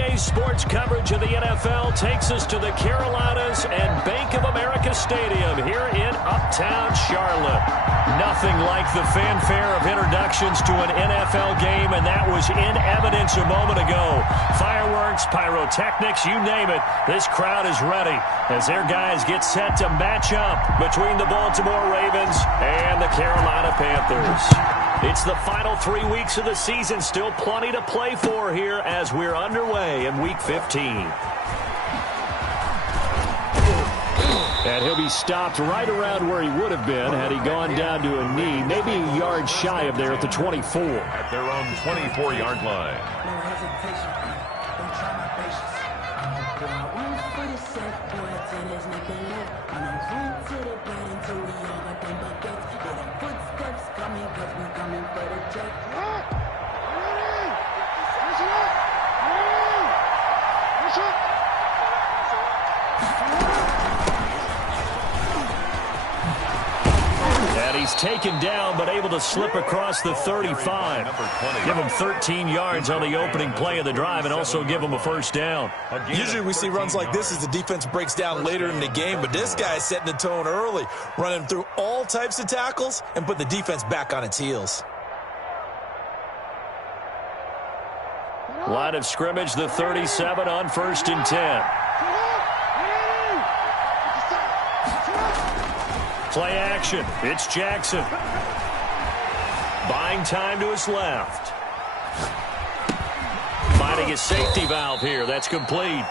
NBA sports coverage of the NFL takes us to the Carolinas and Bank of America Stadium here in Uptown Charlotte. Nothing like the fanfare of introductions to an NFL game, and that was in evidence a moment ago. Fireworks, pyrotechnics, you name it. This crowd is ready as their guys get set to match up between the Baltimore Ravens and the Carolina Panthers. It's the final 3 weeks of the season. Still plenty to play for here as we're underway in Week 15. And he'll be stopped right around where he would have been had he gone down to a knee, maybe a yard shy of there at the 24. At their own 24-yard line. He's taken down, but able to slip across the 35. Give him 13 yards on the opening play of the drive and also give him a first down. Usually we see runs like this as the defense breaks down later in the game, but this guy's setting the tone early, running through all types of tackles and put the defense back on its heels. Line of scrimmage, the 37 on 1st and 10. Play action. It's Jackson. Buying time to his left. Finding a safety valve here. That's complete.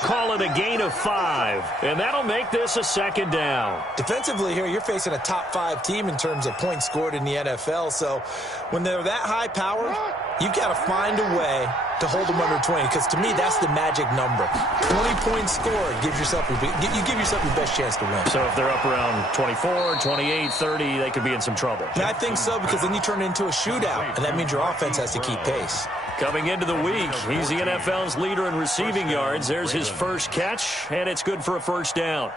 Call it a gain of 5, and that'll make this a second down. Defensively here, you're facing a top 5 team in terms of points scored in the NFL, so when they're that high powered, you've got to find a way to hold them under 20, because to me, that's the magic number. 20 points scored gives yourself you give yourself your best chance to win. So if they're up around 24, 28, 30, they could be in some trouble. And I think so, because then you turn it into a shootout, and that means your offense has to keep pace. Coming into the week, he's the NFL's leader in receiving yards. There's his first catch, and it's good for a first down.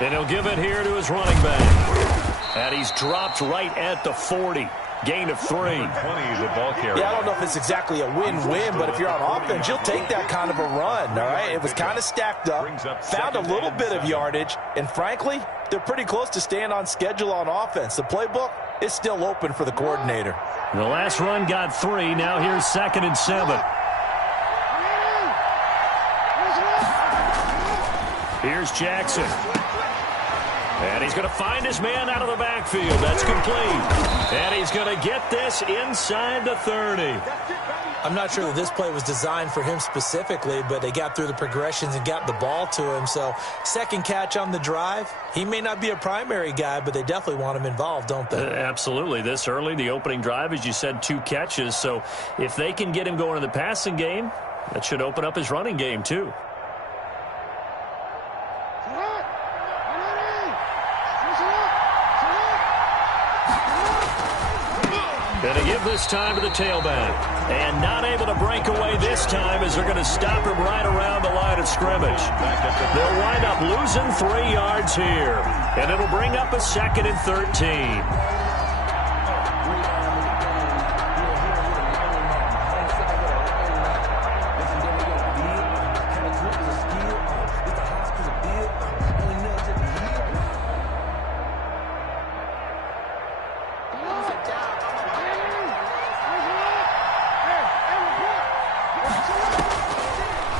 And he'll give it here to his running back. And he's dropped right at the 40. Gain of 3. 20 is a ball carrier. Yeah, I don't know if it's exactly a win-win, but if you're on offense, you'll take that kind of a run, all right? It was kind of stacked up, found a little bit of yardage, and frankly, they're pretty close to staying on schedule on offense. The playbook is still open for the coordinator. The last run got 3. Now here's 2nd and 7. Here's Jackson. And he's going to find his man out of the backfield. That's complete. And he's going to get this inside the 30. I'm not sure that this play was designed for him specifically, but they got through the progressions and got the ball to him. So, second catch on the drive. He may not be a primary guy, but they definitely want him involved, don't they? Absolutely. This early, the opening drive, as you said, 2 catches. So, if they can get him going in the passing game, that should open up his running game, too. Going to give this time to the tailback. And not able to break away this time as they're going to stop him right around the line of scrimmage. They'll wind up losing 3 yards here. And it'll bring up a 2nd and 13.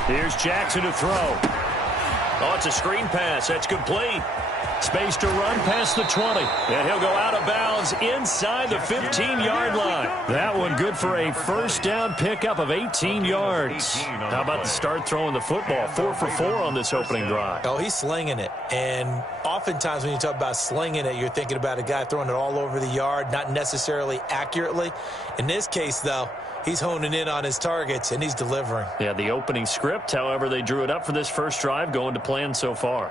Here's Jackson to throw. Oh, it's a screen pass. That's complete. Space to run past the 20. And he'll go out of bounds inside the 15-yard line. That one good for a first down pickup of 18 yards. How about the start throwing the football? 4 for 4 on this opening drive. Oh, he's slinging it. And oftentimes when you talk about slinging it, you're thinking about a guy throwing it all over the yard, not necessarily accurately. In this case, though, he's honing in on his targets, and he's delivering. Yeah, the opening script, however, they drew it up for this first drive, going to plan so far.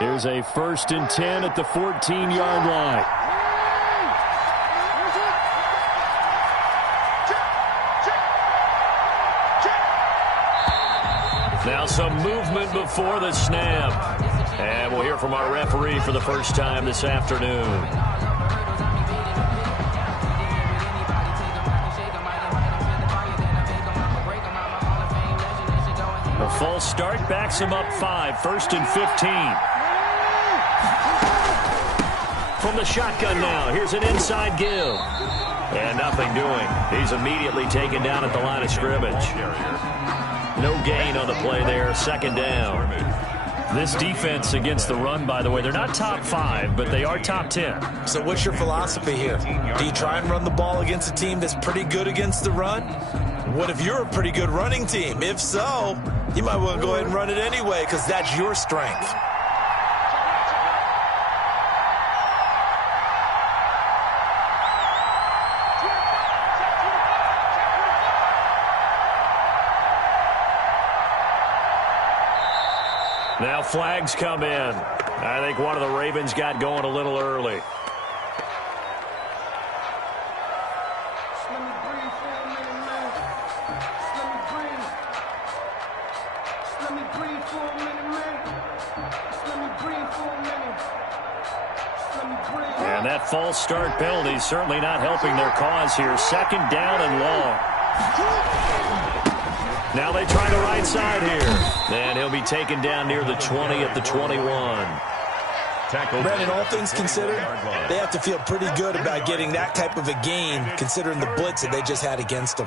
Here's a 1st and 10 at the 14-yard line. Now some movement before the snap. And we'll hear from our referee for the first time this afternoon. A false start backs him up 5, 1st and 15. From the shotgun now, here's an inside give. And nothing doing. He's immediately taken down at the line of scrimmage. No gain on the play there, 2nd down. This defense against the run, by the way, they're not top 5, but they are top 10. So what's your philosophy here? Do you try and run the ball against a team that's pretty good against the run? What if you're a pretty good running team? If so, you might want to go ahead and run it anyway because that's your strength. Now flags come in. I think one of the Ravens got going a little early. And that false start penalty is certainly not helping their cause here. 2nd down and long. Now they try the right side here. And he'll be taken down near the 20 at the 21. Brandon, all things considered, they have to feel pretty good about getting that type of a gain considering the blitz that they just had against them.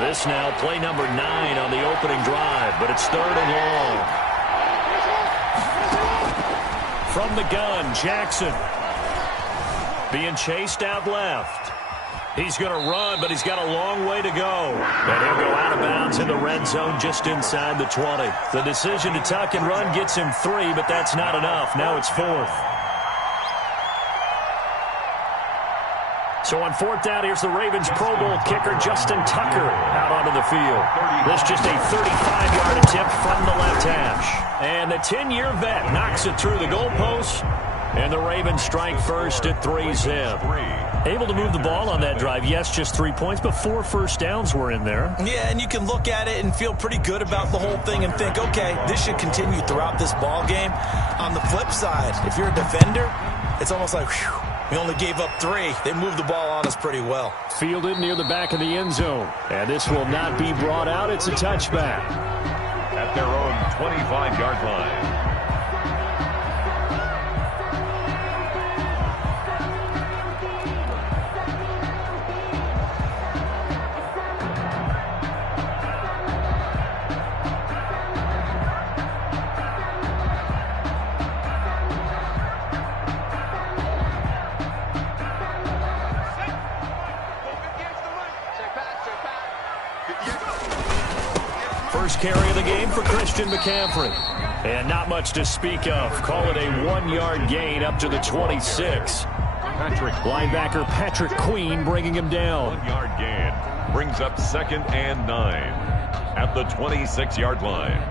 This now, play number 9 on the opening drive, but it's 3rd and long. From the gun, Jackson. Being chased out left. He's going to run, but he's got a long way to go. And he'll go out of bounds in the red zone just inside the 20. The decision to tuck and run gets him 3, but that's not enough. Now it's 4th. So on 4th down, here's the Ravens Pro Bowl kicker, Justin Tucker, out onto the field. This just a 35-yard attempt from the left hash. And the 10-year vet knocks it through the goalpost. And the Ravens strike first at 3-zip. Able to move the ball on that drive. Yes, just 3 points, but 4 first downs were in there. Yeah, and you can look at it and feel pretty good about the whole thing and think, okay, this should continue throughout this ball game. On the flip side, if you're a defender, it's almost like, whew, we only gave up 3. They moved the ball on us pretty well. Fielded near the back of the end zone. And this will not be brought out. It's a touchback. At their own 25-yard line. First carry of the game for Christian McCaffrey. And not much to speak of. Call it a 1-yard gain up to the 26. Linebacker Patrick Queen bringing him down. 1-yard gain brings up 2nd and 9 at the 26-yard line.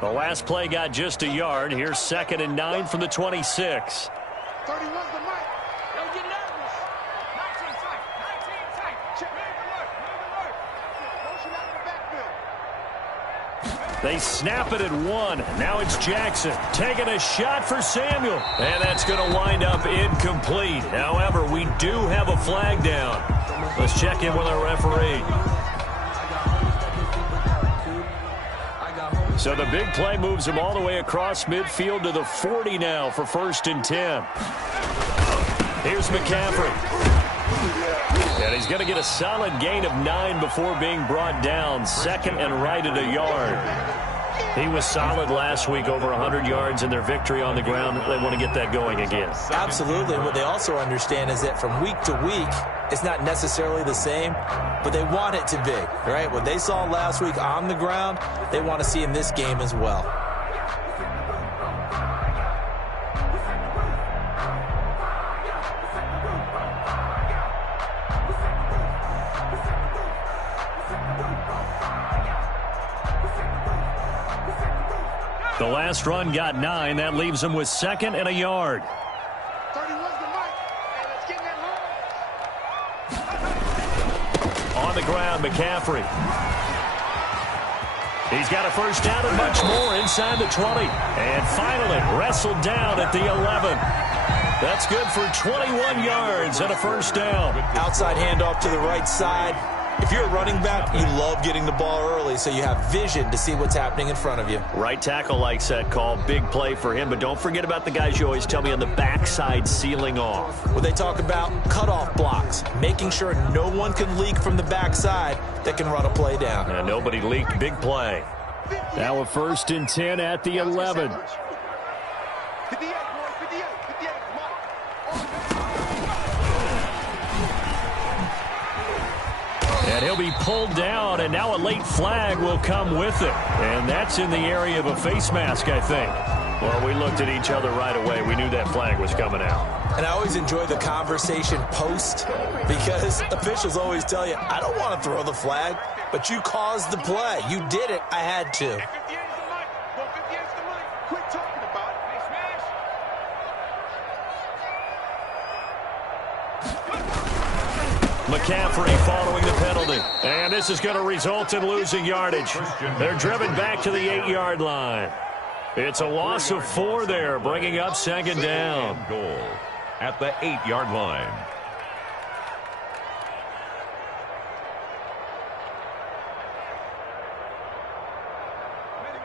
The last play got just a yard. Here's 2nd and 9 from the 26. 31's the mic. Don't get nervous. 19 tight. 19 tight. Check. Move alert. Motion out of the backfield. They snap it at 1. Now it's Jackson taking a shot for Samuel. And that's going to wind up incomplete. However, we do have a flag down. Let's check in with our referee. So the big play moves him all the way across midfield to the 40 now for 1st and 10. Here's McCaffrey. And he's going to get a solid gain of 9 before being brought down. 2nd and right at a yard. He was solid last week, over 100 yards in their victory on the ground. They want to get that going again. Absolutely. What they also understand is that from week to week, it's not necessarily the same, but they want it to be, right? What they saw last week on the ground, they want to see in this game as well. The last run got 9. That leaves him with 2nd and a yard. 31's the mic. Hey, let's get in that line. On the ground, McCaffrey. He's got a first down and much more inside the 20. And finally wrestled down at the 11. That's good for 21 yards and a first down. Outside handoff to the right side. If you're a running back, you love getting the ball early so you have vision to see what's happening in front of you. Right tackle likes that call. Big play for him. But don't forget about the guys you always tell me on the backside sealing off. Well, they talk about cutoff blocks, making sure no one can leak from the backside that can run a play down. And nobody leaked. Big play. Now a 1st and 10 at the 11. 58, boys, 58, 58, come on. And he'll be pulled down, and now a late flag will come with it. And that's in the area of a face mask, I think. Well, we looked at each other right away. We knew that flag was coming out. And I always enjoy the conversation post because officials always tell you, I don't want to throw the flag, but you caused the play. You did it. I had to. 58's the mic. Go, 58's the mic. Quit talking about it. Hey, smash. McCaffrey following the penalty. And this is going to result in losing yardage. They're driven back to the 8-yard line. It's a loss of 4 there, bringing up 2nd down. Goal at the 8-yard line.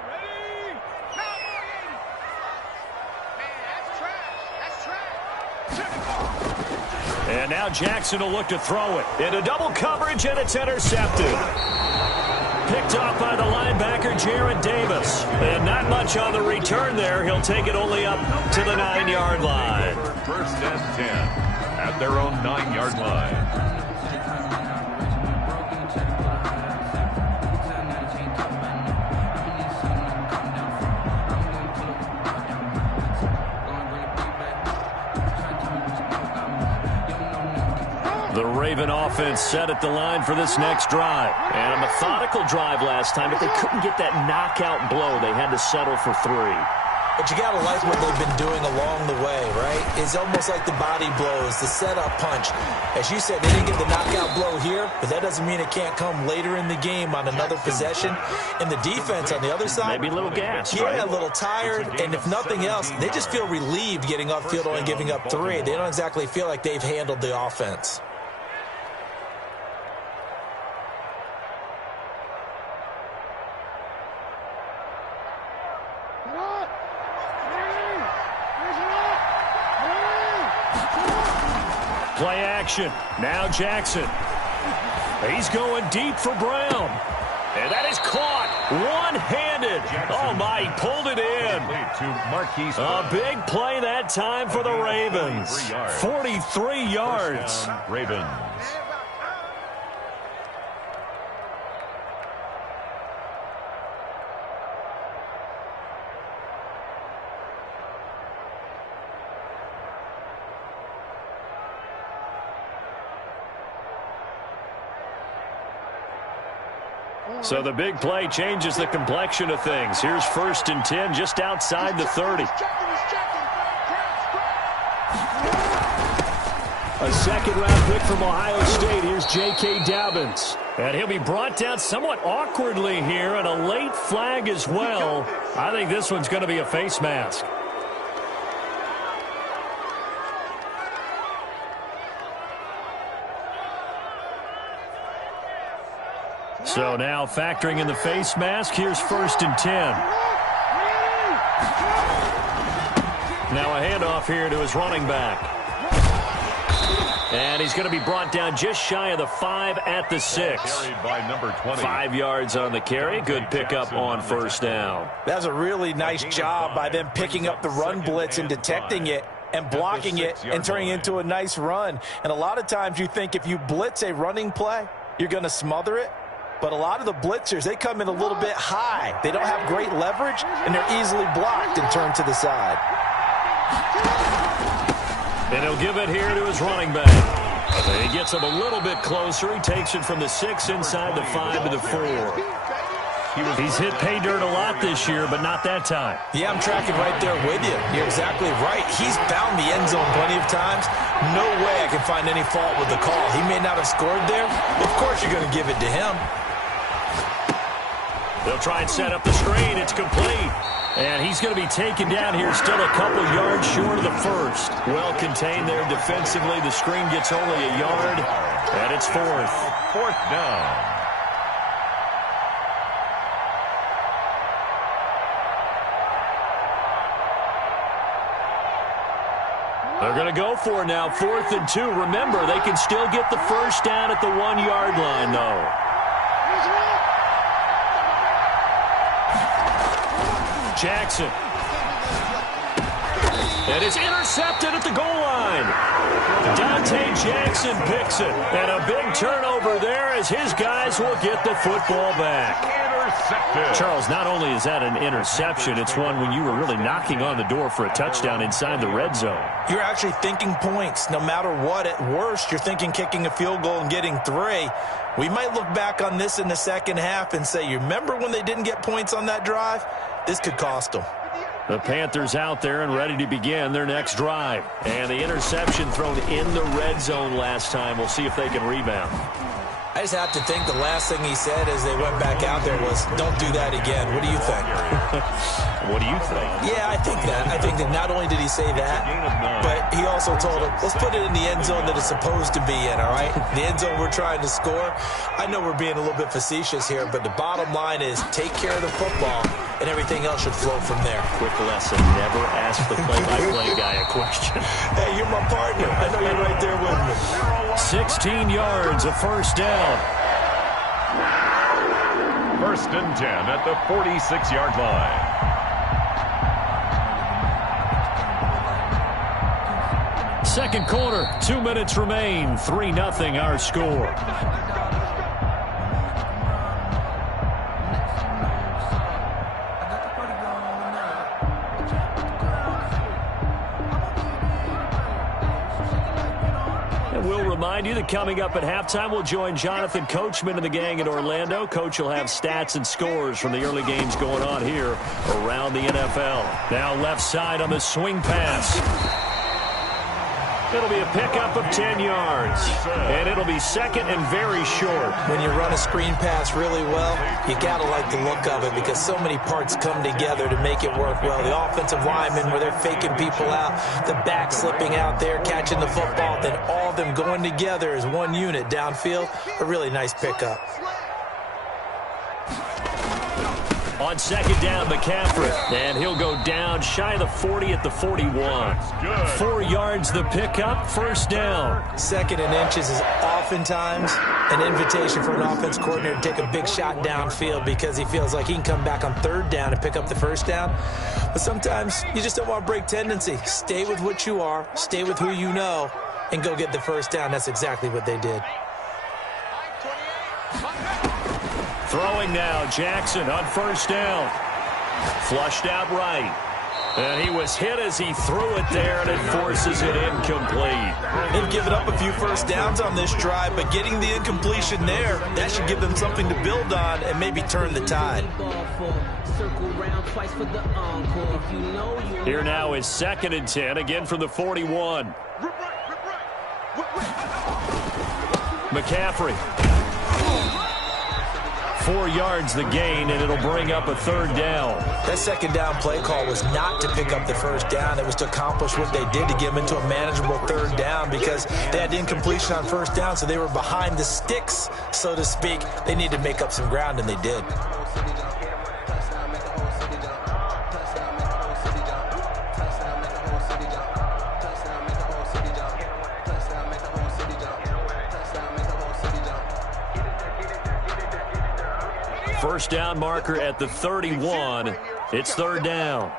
Ready? Cowboy 80. Man, that's trash. That's trash. And now Jackson will look to throw it. Into double coverage, and it's intercepted. Picked off by the linebacker, Jarrad Davis. And not much on the return there. He'll take it only up to the 9-yard line. 1st and 10 at their own 9-yard line. The Raven offense set at the line for this next drive. And a methodical drive last time, but they couldn't get that knockout blow. They had to settle for 3. But you got to like what they've been doing along the way, right? It's almost like the body blows, the setup punch. As you said, they didn't get the knockout blow here, but that doesn't mean it can't come later in the game on another possession. And the defense on the other side, Maybe a little gas, yeah, right? a little tired. And if nothing else, they just feel relieved getting upfield only giving up 3. They don't exactly feel like they've handled the offense. Play action. Now Jackson. He's going deep for Brown. And that is caught. One-handed. Oh, my, he pulled it in. A big play that time for the Ravens. 43 yards. Ravens. So the big play changes the complexion of things. Here's 1st and 10 just outside the 30. A 2nd-round pick from Ohio State. Here's J.K. Dobbins. And he'll be brought down somewhat awkwardly here, and a late flag as well. I think this one's going to be a face mask. So now factoring in the face mask, here's 1st and 10. Now a handoff here to his running back. And he's going to be brought down just shy of the 5 at the 6. Carried by number 20. 5 yards on the carry. Good pickup on 1st down. That was a really nice job by them picking up the run blitz and detecting it. and blocking it and turning it into a nice run. And a lot of times you think if you blitz a running play, you're going to smother it. But a lot of the blitzers, they come in a little bit high. They don't have great leverage, and they're easily blocked and turned to the side. And he'll give it here to his running back. He gets him a little bit closer. He takes it from the 6 inside the 5 to the 4. He's hit pay dirt a lot this year, but not that time. Yeah, I'm tracking right there with you. You're exactly right. He's found the end zone plenty of times. No way I can find any fault with the call. He may not have scored there. Of course you're going to give it to him. They'll try and set up the screen. It's complete. And he's going to be taken down here, still a couple yards short of the first. Well contained there defensively. The screen gets only a yard, and it's 4th. 4th down. They're going to go for it now, 4th and 2. Remember, they can still get the first down at the 1-yard line, though. Jackson. And it's intercepted at the goal line. Dante Jackson picks it. And a big turnover there as his guys will get the football back. Intercepted. Charles, not only is that an interception, it's one when you were really knocking on the door for a touchdown inside the red zone. You're actually thinking points. No matter what, at worst, you're thinking kicking a field goal and getting 3. We might look back on this in the second half and say, you remember when they didn't get points on that drive? This could cost them. The Panthers out there and ready to begin their next drive. And the interception thrown in the red zone last time. We'll see if they can rebound. I just have to think the last thing he said as they went back out there was, don't do that again. What do you think? What do you think? Yeah, I think that. I think that not only did he say that, but he also told him, let's put it in the end zone that it's supposed to be in, all right? The end zone we're trying to score. I know we're being a little bit facetious here, but the bottom line is take care of the football, and everything else should flow from there. Quick lesson, never ask the play-by-play guy a question. Hey, you're my partner. I know you're right there with me. 16 yards, a first down. 1st and 10 at the 46-yard line. Second quarter, 2 minutes remain. 3-0 our score. We'll remind you that coming up at halftime, we'll join Jonathan Coachman and the gang in Orlando. Coach will have stats and scores from the early games going on here around the NFL. Now left side on the swing pass. It'll be a pickup of 10 yards. And it'll be second and very short. When you run a screen pass really well, you got to like the look of it because so many parts come together to make it work well. The offensive linemen where they're faking people out, the back slipping out there, catching the football, then all of them going together as one unit downfield. A really nice pickup. On second down, McCaffrey. And he'll go down shy of the 40 at the 41. 4 yards the pickup, first down. 2nd and inches is oftentimes an invitation for an offense coordinator to take a big shot downfield because he feels like he can come back on 3rd down and pick up the first down. But sometimes you just don't want to break tendency. Stay with what you are, stay with who you know, and go get the first down. That's exactly what they did. Throwing now, Jackson on first down. Flushed out right. And he was hit as he threw it there, and it forces it incomplete. They've given up a few first downs on this drive, but getting the incompletion there, that should give them something to build on and maybe turn the tide. Here now is 2nd and 10, again from the 41. McCaffrey. 4 yards the gain, and it'll bring up a 3rd down. That 2nd down play call was not to pick up the first down. It was to accomplish what they did to get them into a manageable 3rd down because they had incompletion on first down, so they were behind the sticks, so to speak. They needed to make up some ground, and they did. First down marker at the 31. It's 3rd down.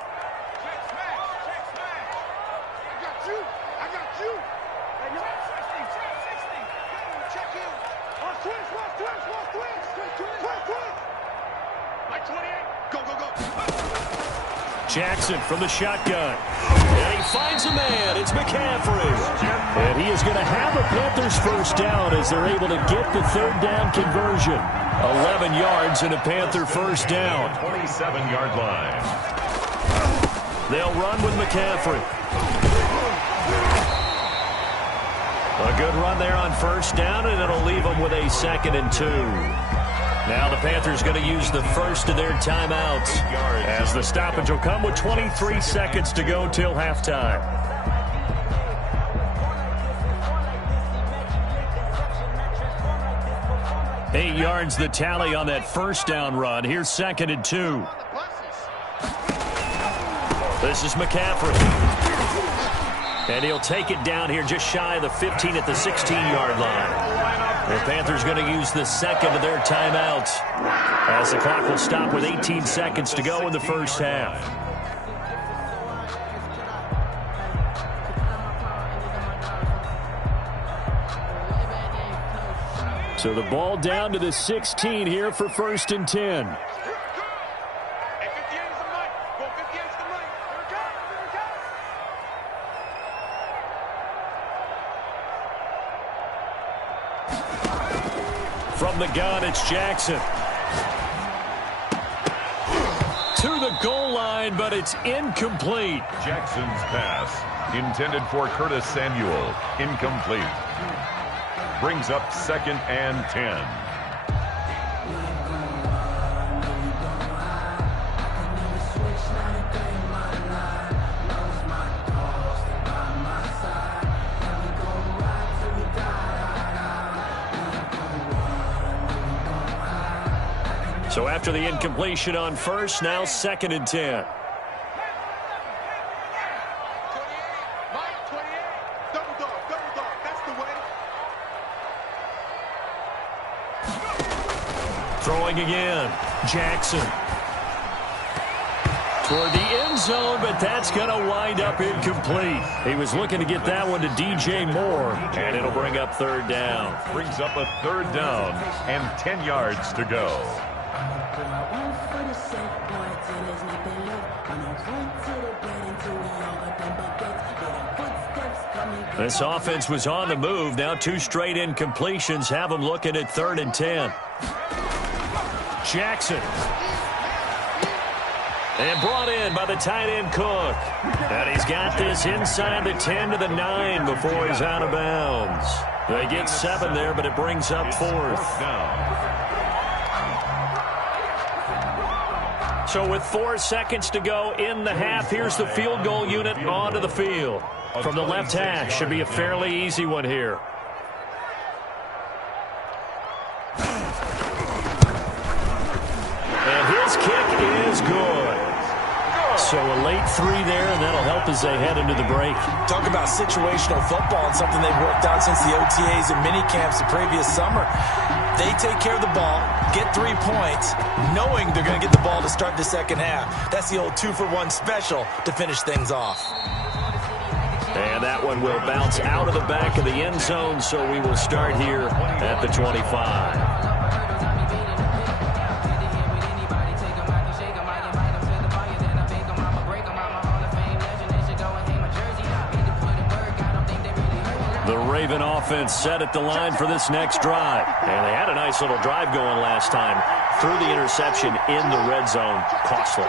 Jackson from the shotgun. And he finds a man. It's McCaffrey. And he is going to have a Panthers first down as they're able to get the third down conversion. 11 yards and a Panther first down. 27-yard line. They'll run with McCaffrey. A good run there on first down, and it'll leave them with a 2nd and 2. Now the Panthers going to use the first of their timeouts as the stoppage will come with 23 seconds to go till halftime. Eight yards the tally on that first down run. Here's 2nd and 2. This is McCaffrey. And he'll take it down here just shy of the 15 at the 16-yard line. The Panthers going to use the second of their timeouts as the clock will stop with 18 seconds to go in the first half. So the ball down to the 16 here for 1st and 10. From the gun, it's Jackson. To the goal line, but it's incomplete. Jackson's pass, intended for Curtis Samuel, incomplete. Brings up 2nd and 10. So after the incompletion on first, now 2nd and 10. Throwing again. Jackson. Toward the end zone, but that's going to wind up incomplete. He was looking to get that one to DJ Moore, and it'll bring up 3rd down. Brings up a 3rd down and 10 yards to go. This offense was on the move. Now 2 straight incompletions have them looking at 3rd and 10. Jackson. And brought in by the tight end Cook. And he's got this inside the 10 to the 9 before he's out of bounds. They get 7 there, but it brings up 4th down. So with 4 seconds to go in the half, here's the field goal unit onto the field. From the left hash, should be a fairly easy one here. And his kick is good. So a late 3 there, and that'll help as they head into the break. Talk about situational football and something they've worked out since the OTAs and mini camps the previous summer. They take care of the ball, get 3 points, knowing they're going to get the ball to start the second half. That's the old 2-for-1 special to finish things off. And that one will bounce out of the back of the end zone, so we will start here at the 25. The Raven offense set at the line for this next drive. And they had a nice little drive going last time. Threw the interception in the red zone. Costly.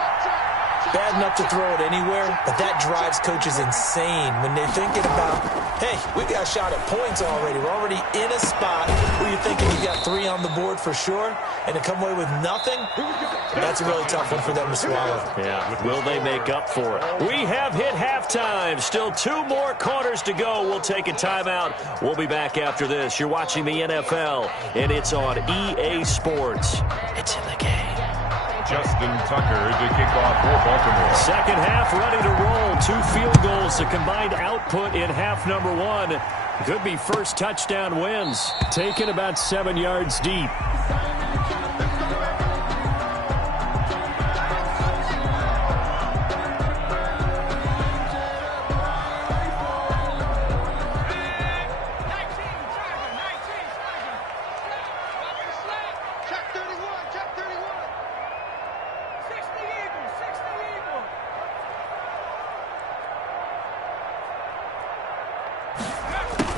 Bad enough to throw it anywhere, but that drives coaches insane when they're thinking about, hey, we got a shot at points already. We're already in a spot where you're thinking you got 3 on the board for sure, and to come away with nothing, that's a really tough one for them to swallow. Yeah, will they make up for it? We have hit halftime. Still 2 more quarters to go. We'll take a timeout. We'll be back after this. You're watching the NFL, and it's on EA Sports. It's in the game. Justin Tucker to kick off for Baltimore. Second half ready to roll. 2 field goals, the combined output in half number 1. Could be first touchdown wins. Taken about 7 yards deep.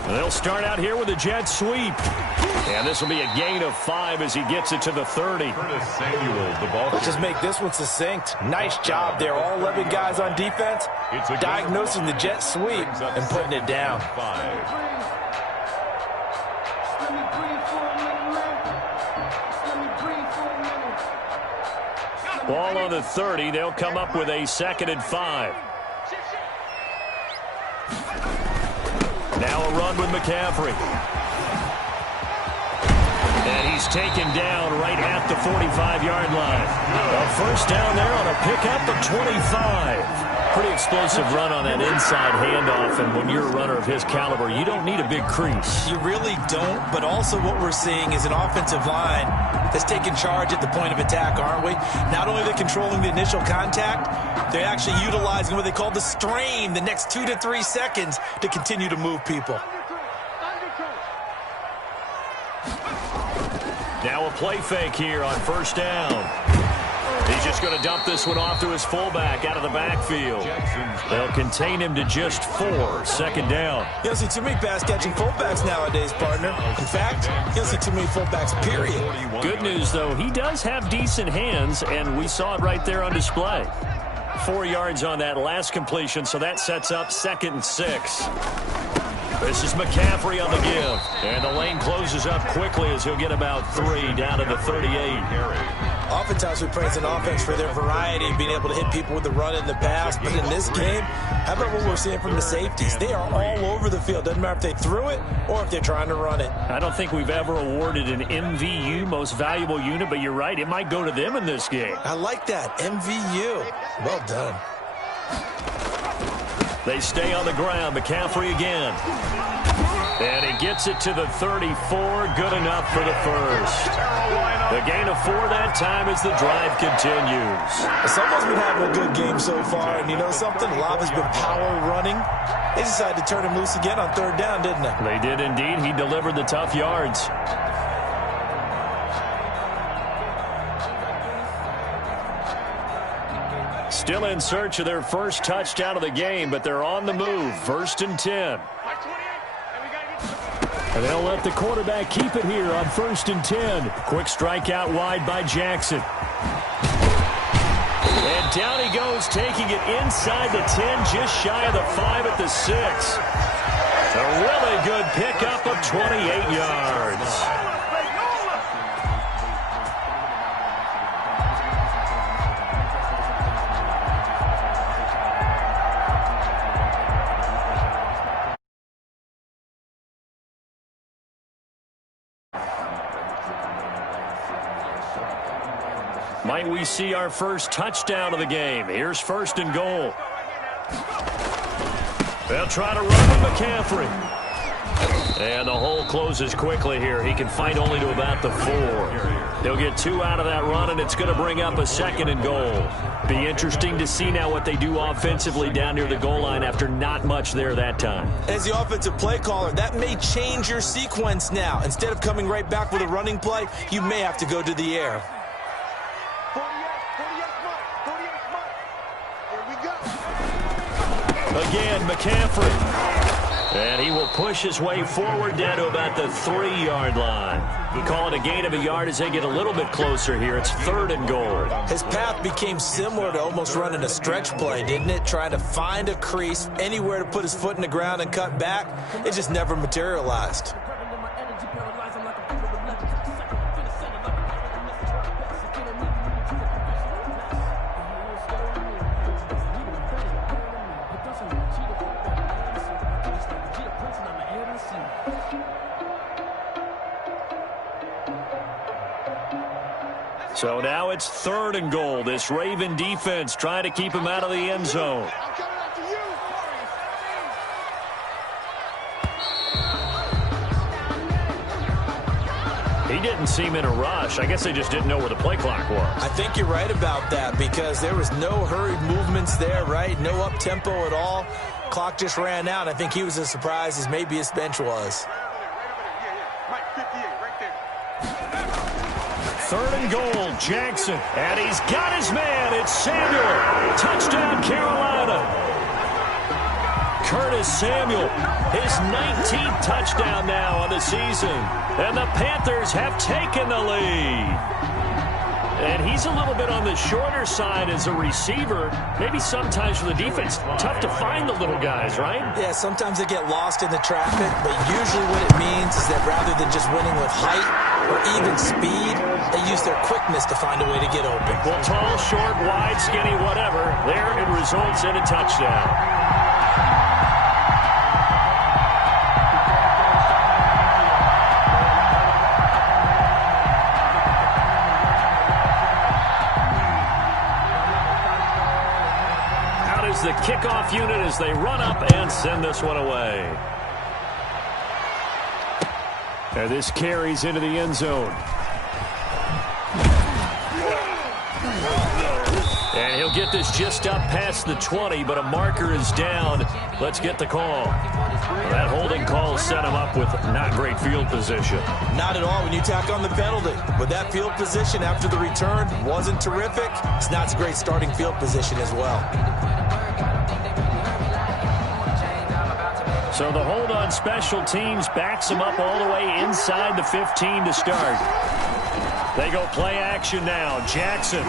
They'll start out here with a jet sweep. And this will be a gain of 5 as he gets it to the 30. Curtis Samuel, the ball. Let's just make this one succinct. Nice job there. All 11 guys on defense diagnosing the jet sweep and putting it down. 5. Ball on the 30. They'll come up with a 2nd and 5. Now a run with McCaffrey. And he's taken down right at the 45-yard line. A first down there on a pickup of 25. Pretty explosive run on that inside handoff, and when you're a runner of his caliber, you don't need a big crease. You really don't, but also what we're seeing is an offensive line that's taking charge at the point of attack, aren't we? Not only are they controlling the initial contact, they're actually utilizing what they call the strain, the next 2 to 3 seconds, to continue to move people. Now a play fake here on first down. He's just going to dump this one off to his fullback out of the backfield. They'll contain him to just 4. 2nd down. You don't see too many pass-catching fullbacks nowadays, partner. In fact, you don't see too many fullbacks, period. Good news, though, he does have decent hands, and we saw it right there on display. 4 yards on that last completion, so that sets up 2nd and 6. This is McCaffrey on the give. And the lane closes up quickly as he'll get about 3 down to the 38. Oftentimes we praise an offense for their variety of being able to hit people with the run and the pass. But in this game, how about what we're seeing from the safeties? They are all over the field. Doesn't matter if they threw it or if they're trying to run it. I don't think we've ever awarded an MVU, most valuable unit, but you're right. It might go to them in this game. I like that. MVU. Well done. They stay on the ground. McCaffrey again. And he gets it to the 34. Good enough for the first. The gain of 4 that time as the drive continues. Someone's been having a good game so far, and you know something? Love has been power running. They decided to turn him loose again on 3rd down, didn't they? They did indeed. He delivered the tough yards. Still in search of their first touchdown of the game, but they're on the move. 1st and 10. And they'll let the quarterback keep it here on 1st and 10. Quick strike out wide by Jackson. And down he goes, taking it inside the 10, just shy of the 5 at the 6. A really good pickup of 28 yards. Might we see our first touchdown of the game? Here's 1st and goal. They'll try to run with McCaffrey. And the hole closes quickly here. He can fight only to about the 4. They'll get 2 out of that run, and it's going to bring up a 2nd and goal. Be interesting to see now what they do offensively down near the goal line after not much there that time. As the offensive play caller, that may change your sequence now. Instead of coming right back with a running play, you may have to go to the air. Again, McCaffrey. And he will push his way forward down to about the 3-yard line. We call it a gain of a yard as they get a little bit closer here. It's 3rd and goal. His path became similar to almost running a stretch play, didn't it? Trying to find a crease, anywhere to put his foot in the ground and cut back. It just never materialized. So now it's 3rd and goal. This Raven defense trying to keep him out of the end zone. He didn't seem in a rush. I guess they just didn't know where the play clock was. I think you're right about that because there was no hurried movements there, right? No up-tempo at all. Clock just ran out. I think he was as surprised as maybe his bench was. 3rd and goal, Jackson. And he's got his man. It's Samuel. Touchdown, Carolina. Curtis Curtis Samuel, his 19th touchdown now on the season. And the Panthers have taken the lead. And he's a little bit on the shorter side as a receiver. Maybe sometimes for the defense, tough to find the little guys, right? Yeah, sometimes they get lost in the traffic, but usually what it means is that rather than just winning with height or even speed, they use their quickness to find a way to get open. Well, tall, short, wide, skinny, whatever, there it results in a touchdown. The kickoff unit as they run up and send this one away. And this carries into the end zone. And he'll get this just up past the 20, but a marker is down. Let's get the call. Well, that holding call set him up with not great field position. Not at all when you tack on the penalty. But that field position after the return wasn't terrific. It's not a great starting field position as well. So the hold on special teams backs him up all the way inside the 15 to start. They go play action now. Jackson.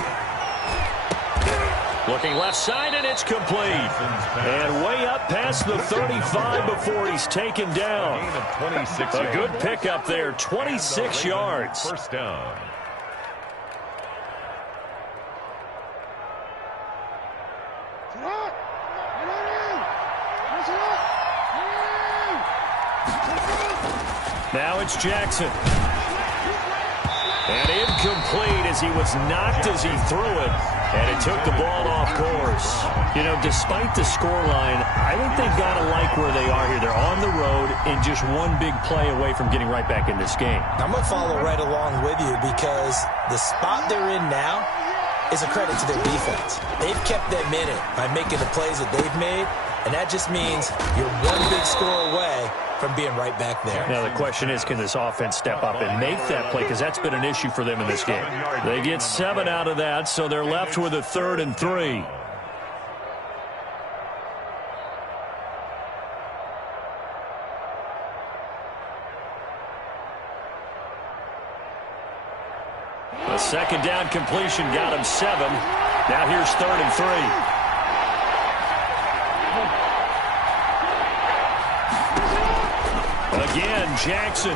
Looking left side, and it's complete. And way up past the 35 before he's taken down. A good pickup there, 26 yards. First down. Now it's Jackson. And incomplete as he was knocked as he threw it. And it took the ball off course. You know, despite the scoreline, I think they've got to like where they are here. They're on the road and just one big play away from getting right back in this game. I'm going to follow right along with you because the spot they're in now is a credit to their defense. They've kept them in it by making the plays that they've made, and that just means you're one big score away from being right back there. Now the question is, can this offense step up and make that play? Because that's been an issue for them in this game. They get 7 out of that, so they're left with a 3rd and 3. A second down completion got him 7. Now here's 3rd and 3. Again, Jackson.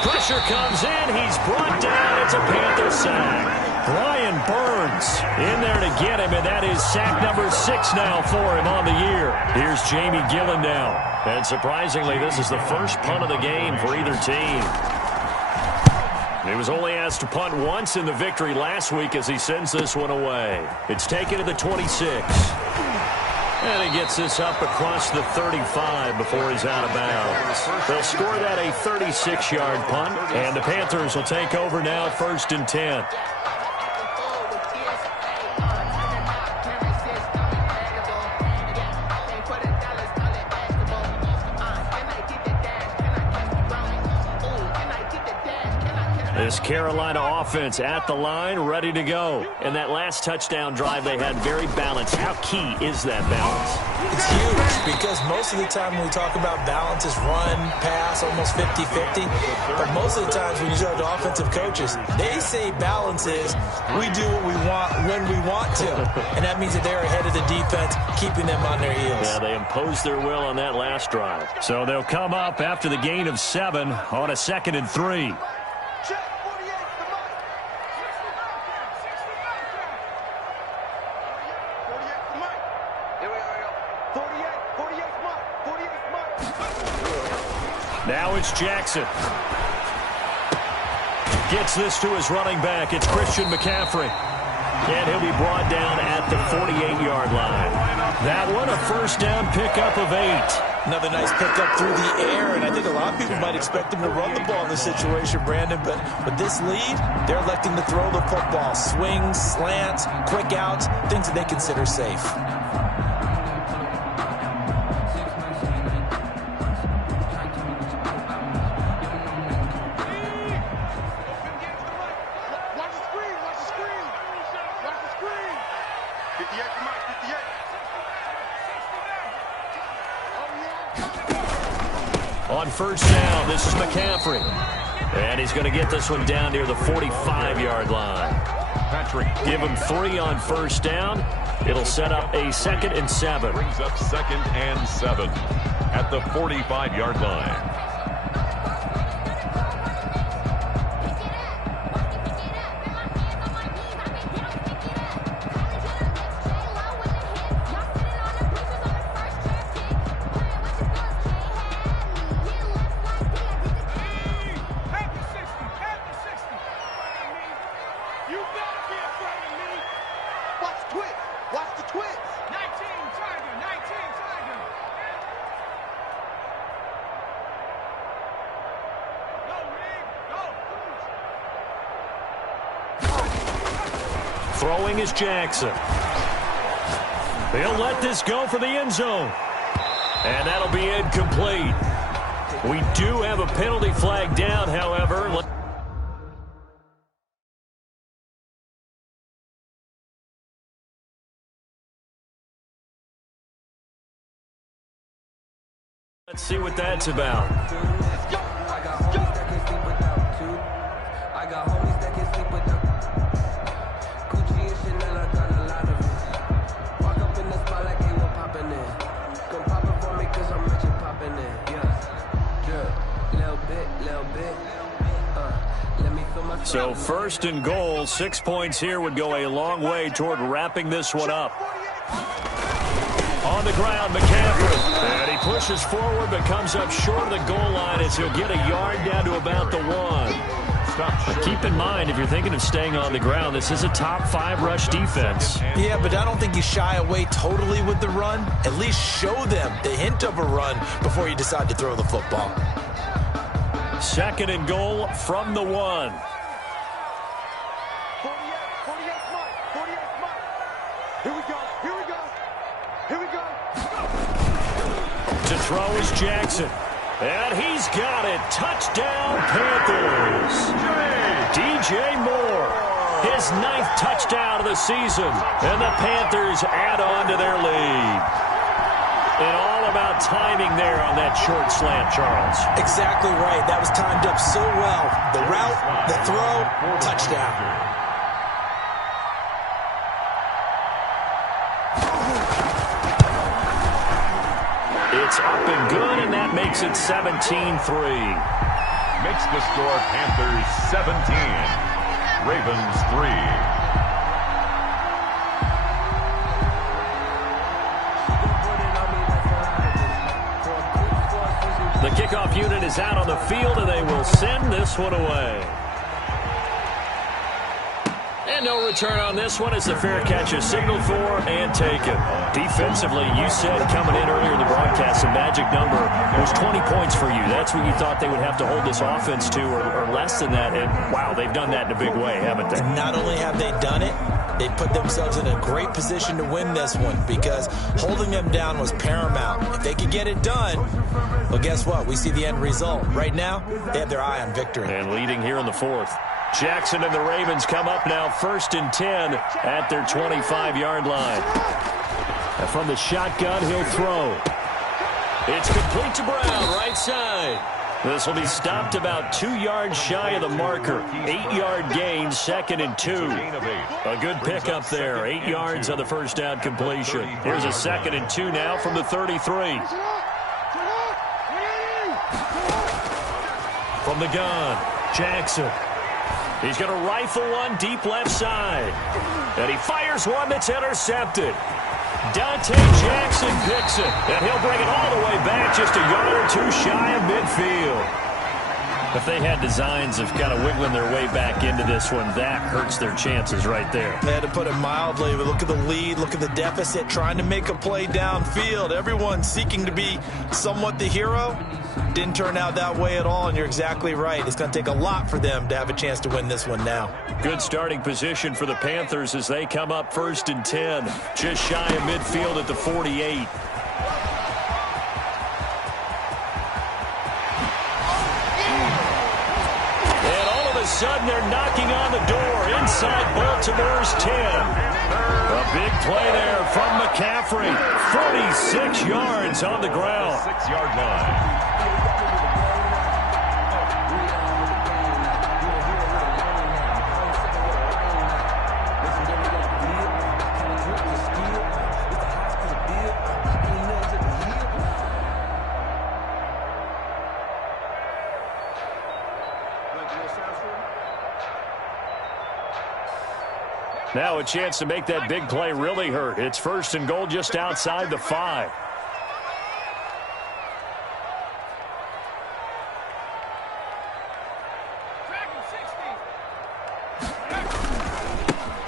Pressure comes in. He's brought down. It's a Panther sack. Brian Burns in there to get him, and that is sack number 6 now for him on the year. Here's Jamie Gillen now. And surprisingly, this is the first punt of the game for either team. He was only asked to punt once in the victory last week as he sends this one away. It's taken to the 26. And he gets this up across the 35 before he's out of bounds. They'll score that a 36-yard punt, and the Panthers will take over now 1st and 10. This Carolina offense at the line, ready to go. And that last touchdown drive they had very balanced. How key is that balance? It's huge because most of the time when we talk about balance is run, pass, almost 50-50. But most of the times when you talk to offensive coaches, they say balance is we do what we want when we want to. And that means that they're ahead of the defense, keeping them on their heels. Yeah, they imposed their will on that last drive. So they'll come up after the gain of 7 on a 2nd and 3. Now it's Jackson. Gets this to his running back. It's Christian McCaffrey. And he'll be brought down at the 48-yard line. That one, a first down pickup of 8. Another nice pickup through the air, and I think a lot of people might expect him to run the ball in this situation, Brandon, but with this lead, they're electing to throw the football. Swings, slants, quick outs, things that they consider safe. On first down, this is McCaffrey. And he's going to get this one down near the 45-yard line. Patrick, give him 3 on first down. It'll set up a 2nd and 7. Brings up 2nd and 7 at the 45-yard line. Throwing is Jackson. He'll let this go for the end zone. And that'll be incomplete. We do have a penalty flag down, however. Let's see what that's about. So 1st and goal, 6 points here would go a long way toward wrapping this one up. On the ground, McCaffrey. And he pushes forward but comes up short of the goal line as he'll get a yard down to about the 1. But keep in mind, if you're thinking of staying on the ground, this is a top 5 rush defense. Yeah, but I don't think you shy away totally with the run. At least show them the hint of a run before you decide to throw the football. 2nd and goal from the 1. To throw is Jackson. And he's got it. Touchdown, Panthers. DJ Moore. His 9th touchdown of the season. And the Panthers add on to their lead. And all about timing there on that short slant, Charles. Exactly right. That was timed up so well. The route, the throw, touchdown. It's up and good, and that makes it 17-3. Makes the score Panthers 17, Ravens 3. The kickoff unit is out on the field, and they will send this one away. And no return on this one as the fair catch is signaled for and taken. Defensively, you said coming in earlier in the broadcast, the magic number was 20 points for you. That's what you thought they would have to hold this offense to, or less than that. And, wow, they've done that in a big way, haven't they? Not only have they done it, they put themselves in a great position to win this one because holding them down was paramount. If they could get it done, well, guess what? We see the end result. Right now, they have their eye on victory. And leading here in the 4th. Jackson and the Ravens come up now 1st and 10 at their 25-yard line. And from the shotgun, he'll throw. It's complete to Brown, right side. This will be stopped about 2 yards shy of the marker. 8-yard gain, 2nd and 2. A good pickup there. 8 yards on the first down completion. Here's a 2nd and 2 now from the 33. From the gun, Jackson. He's going to rifle one deep left side. And he fires one that's intercepted. Dante Jackson picks it. And he'll bring it all the way back just a yard or 2 shy of midfield. If they had designs of kind of wiggling their way back into this one, that hurts their chances right there. They had to put it mildly, but look at the lead, look at the deficit, trying to make a play downfield. Everyone seeking to be somewhat the hero. Didn't turn out that way at all, and you're exactly right. It's going to take a lot for them to have a chance to win this one now. Good starting position for the Panthers as they come up 1st and 10. Just shy of midfield at the 48. And all of a sudden, they're knocking on the door inside Baltimore's 10. A big play there from McCaffrey. 46 yards on the ground. 6-yard line. Now a chance to make that big play really hurt. It's 1st and goal just outside the 5.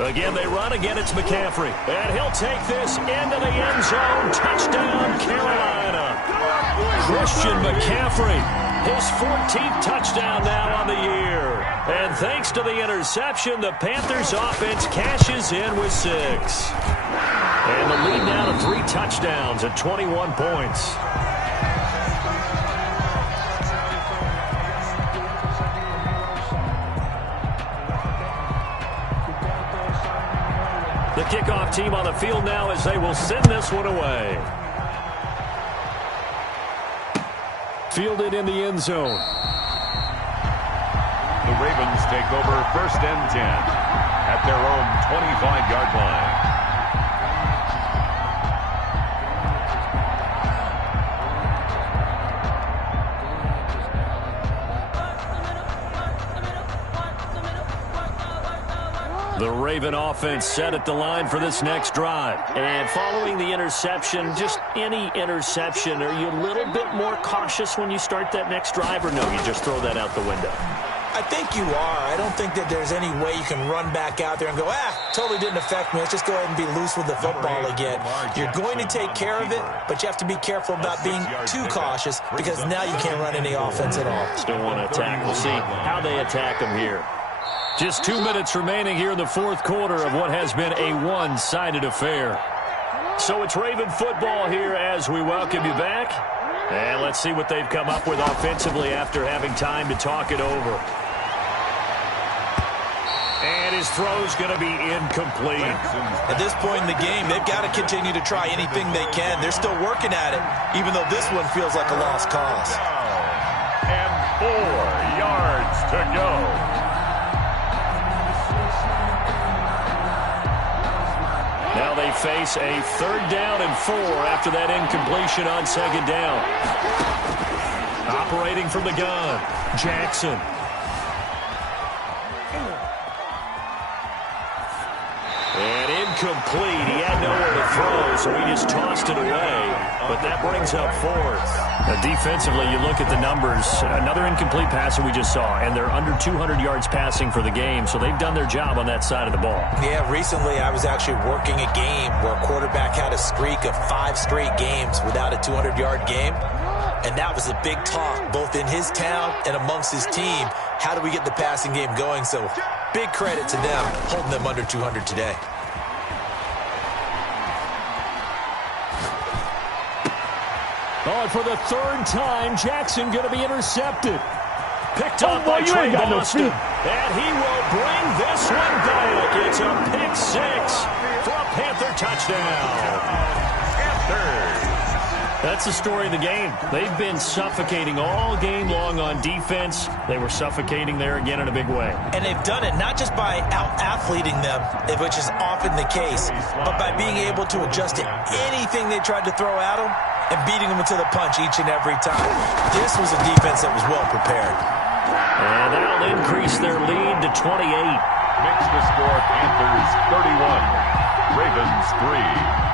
Again, they run. Again, it's McCaffrey. And he'll take this into the end zone. Touchdown, Carolina. Christian McCaffrey, his 14th touchdown now on the year. And thanks to the interception, the Panthers offense cashes in with 6. And the lead now to 3 touchdowns at 21 points. The kickoff team on the field now as they will send this one away. Fielded in the end zone. The Ravens take over 1st and 10 at their own 25-yard line. The Raven offense set at the line for this next drive. And following the interception, just any interception, are you a little bit more cautious when you start that next drive, or no, you just throw that out the window? I think you are. I don't think that there's any way you can run back out there and go, totally didn't affect me. Let's just go ahead and be loose with the football again. You're going to take care of it, but you have to be careful about being too cautious because now you can't run any offense at all. Still want to attack. We'll see how they attack them here. Just 2 minutes remaining here in the 4th quarter of what has been a one-sided affair. So it's Raven football here as we welcome you back. And let's see what they've come up with offensively after having time to talk it over. And his throw's going to be incomplete. At this point in the game, they've got to continue to try anything they can. They're still working at it, even though this one feels like a lost cause. And 4 yards to go. Now they face a 3rd down and 4 after that incompletion on 2nd down. Operating from the gun, Jackson. And incomplete. He had nowhere to throw, so he just tossed it away. But that brings up 4th. Now, defensively, you look at the numbers. Another incomplete passer we just saw, and they're under 200 yards passing for the game, so they've done their job on that side of the ball. Yeah, recently I was actually working a game where a quarterback had a streak of 5 straight games without a 200-yard game, and that was a big talk both in his town and amongst his team. How do we get the passing game going? So big credit to them holding them under 200 today. Oh, and for the 3rd time, Jackson going to be intercepted. Picked up by Trey Boston. And he will bring this one back. It's a pick 6 for a Panther touchdown. Panthers. That's the story of the game. They've been suffocating all game long on defense. They were suffocating there again in a big way. And they've done it not just by out-athleting them, which is often the case, but by being able to adjust to anything they tried to throw at them and beating them to the punch each and every time. This was a defense that was well prepared. And that'll increase their lead to 28. Makes the score Panthers 31, Ravens 3.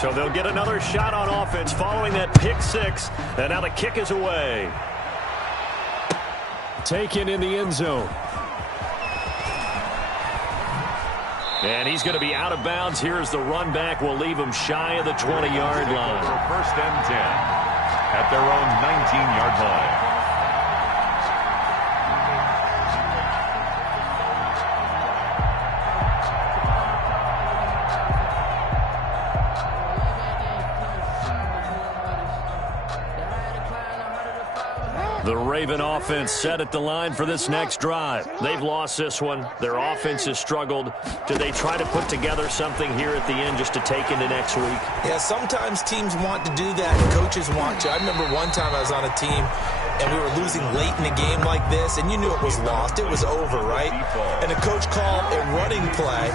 So they'll get another shot on offense following that pick 6. And now the kick is away. Taken in the end zone. And he's going to be out of bounds. Here's the run back. We'll leave him shy of the 20-yard line. 1st and 10 at their own 19-yard line. The Raven offense set at the line for this next drive. They've lost this one. Their offense has struggled. Do they try to put together something here at the end just to take into next week? Yeah, sometimes teams want to do that and coaches want to. I remember one time I was on a team and we were losing late in a game like this, and you knew it was lost. It was over, right? And the coach called a running play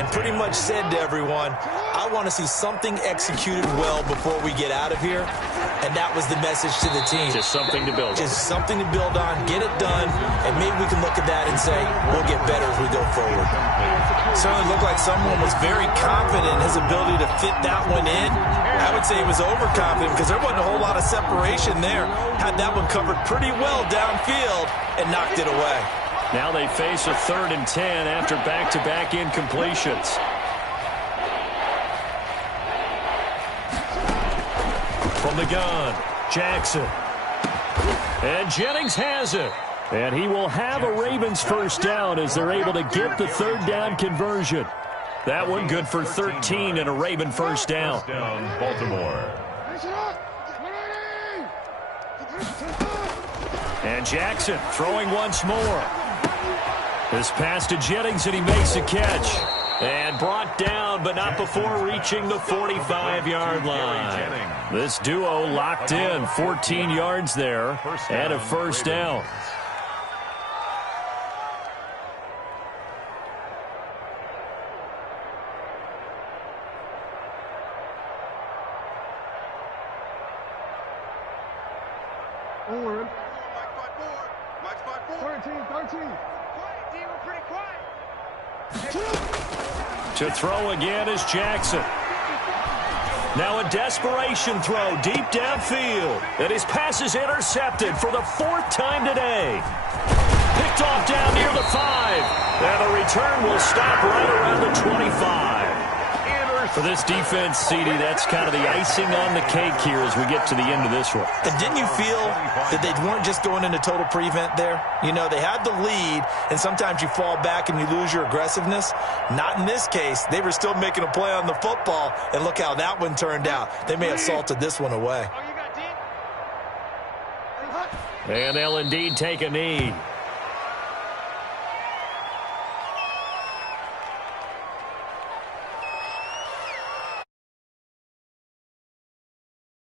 and pretty much said to everyone, I I want to see something executed well before we get out of here, and that was the message to the team. Just something to build on. Just something to build on, get it done, and maybe we can look at that and say, we'll get better as we go forward. Certainly looked like someone was very confident in his ability to fit that one in. I would say he was overconfident because there wasn't a whole lot of separation there. Had that one covered pretty well downfield and knocked it away. Now they face a 3rd and 10 after back-to-back incompletions. From the gun, Jackson. And Jennings has it. And he will have a Ravens first down as they're able to get the 3rd down conversion. That one good for 13 and a Raven first down. Baltimore. And Jackson throwing once more. This pass to Jennings, and he makes a catch. And brought down, but not before reaching the 45-yard line. This duo locked in, 14 yards there, and a first down. Mike spot 13. Quiet, D. We're pretty quiet. To throw again is Jackson. Now a desperation throw deep downfield. And his pass is intercepted for the 4th time today. Picked off down near the 5. And the return will stop right around the 25. For this defense, CD, that's kind of the icing on the cake here as we get to the end of this one. And didn't you feel that they weren't just going into total prevent there? You know, they had the lead, and sometimes you fall back and you lose your aggressiveness. Not in this case. They were still making a play on the football, and look how that one turned out. They may have salted this one away. And they'll indeed take a knee.